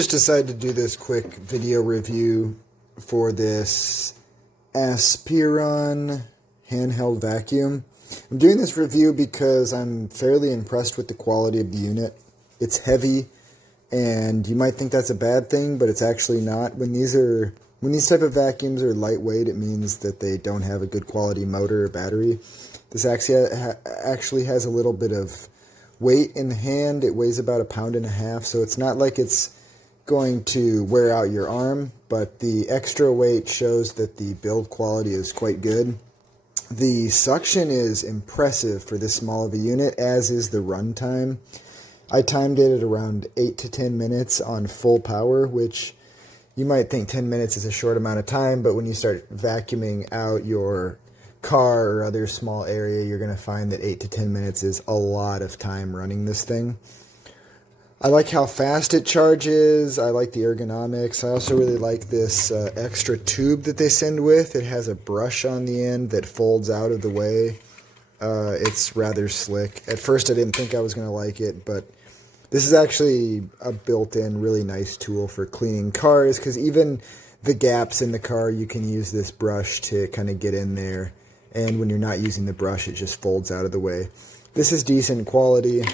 Just decided to do this quick video review for this Aspiron handheld vacuum. I'm doing this review because I'm fairly impressed with the quality of the unit. It's heavy, and you might think that's a bad thing, but it's actually not. When these type of vacuums are lightweight, it means that they don't have a good quality motor or battery. This actually has a little bit of weight in the hand. It weighs about 1.5 pounds, so it's not like it's going to wear out your arm, but the extra weight shows that the build quality is quite good. The suction is impressive for this small of a unit, as is the run time. I timed it at around 8 to 10 minutes on full power, which you might think 10 minutes is a short amount of time, but when you start vacuuming out your car or other small area, you're going to find that 8 to 10 minutes is a lot of time running this thing. I like how fast it charges. I like the ergonomics. I also really like this extra tube that they send with. It has a brush on the end that folds out of the way. It's rather slick. At first I didn't think I was going to like it, but this is actually a built-in really nice tool for cleaning cars, because even the gaps in the car, you can use this brush to kind of get in there. And when you're not using the brush, it just folds out of the way. This is decent quality.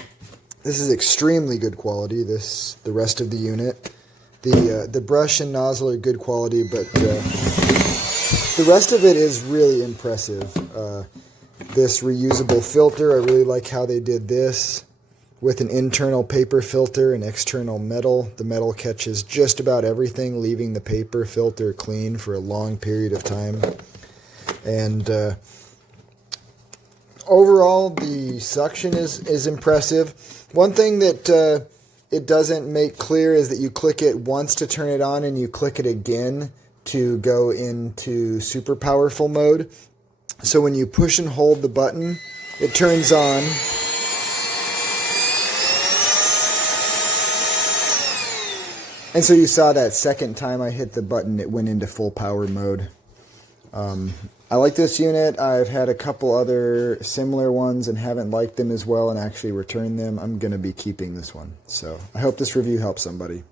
This is extremely good quality, the rest of the unit. The brush and nozzle are good quality, but the rest of it is really impressive. This reusable filter, I really like how they did this. With an internal paper filter and external metal. The metal catches just about everything, leaving the paper filter clean for a long period of time. And overall, the suction is impressive. One thing that it doesn't make clear is that you click it once to turn it on and you click it again to go into super powerful mode. So when you push and hold the button, it turns on. And so you saw that second time I hit the button, it went into full power mode. I like this unit. I've had a couple other similar ones and haven't liked them as well and actually returned them. I'm going to be keeping this one. So I hope this review helps somebody.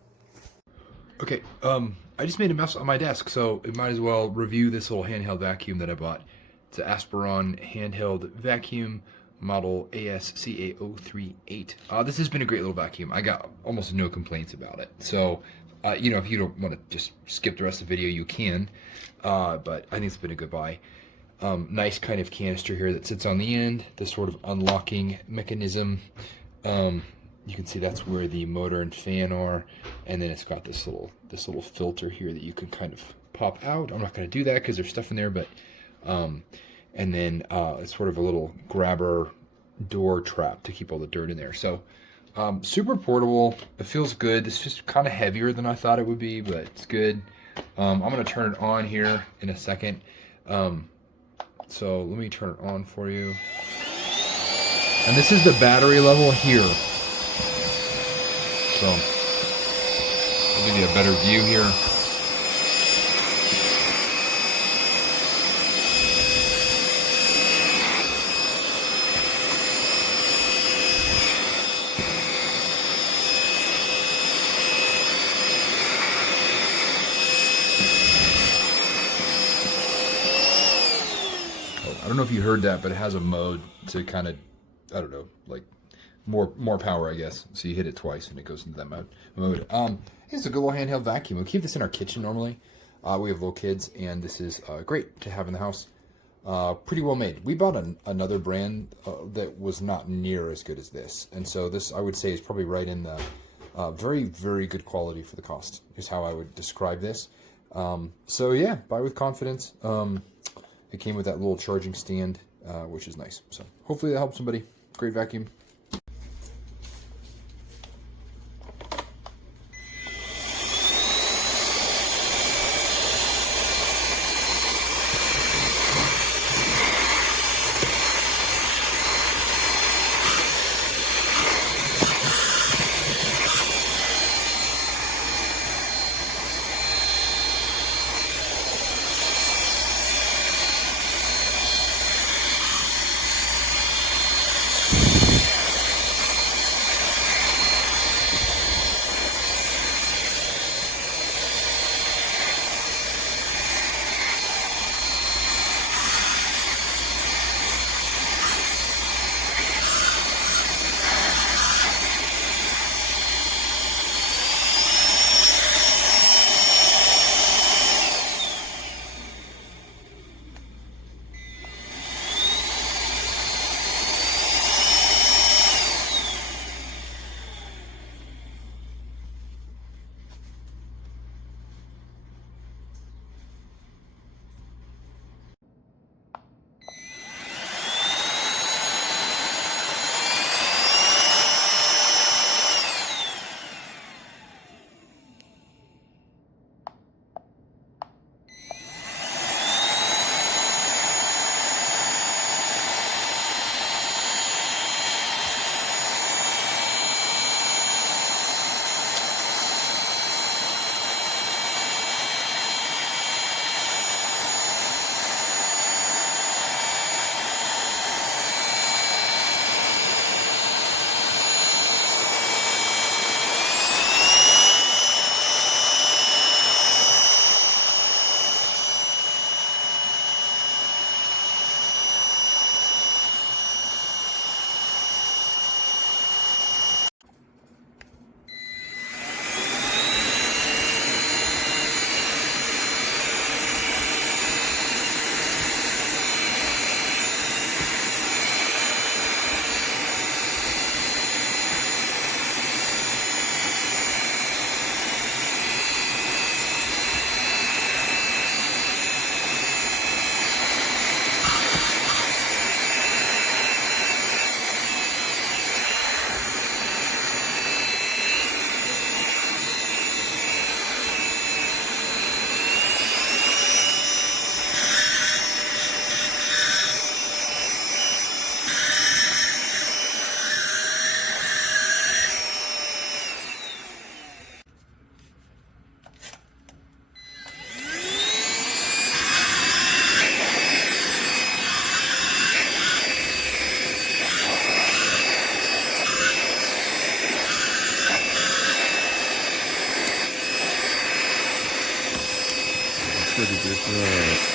Okay, I just made a mess on my desk, so it might as well review this little handheld vacuum that I bought. It's an Aspiron handheld vacuum, model ASCA038. This has been a great little vacuum. I got almost no complaints about it. So, you know, if you don't want to just skip the rest of the video, you can. But I think it's been a good buy. Nice kind of canister here that sits on the end. This sort of unlocking mechanism. You can see that's where the motor and fan are, and then it's got this little filter here that you can kind of pop out. I'm not going to do that because there's stuff in there, but and then it's sort of a little grabber door trap to keep all the dirt in there. So super portable. It feels good. It's just kind of heavier than I thought it would be, but it's good. I'm going to turn it on here in a second. So let me turn it on for you. And this is the battery level here. So I'll give you a better view here. I don't know if you heard that, but it has a mode to kind of, I don't know, like more power, I guess. So you hit it twice and it goes into that mode. It's a good little handheld vacuum. We keep this in our kitchen normally. We have little kids, and this is great to have in the house. Pretty well made. We bought another brand that was not near as good as this, and so this, I would say, is probably right in the very, very good quality for the cost, is how I would describe this. So yeah, buy with confidence. It came with that little charging stand, which is nice. So hopefully that helps somebody. Great vacuum. pretty good.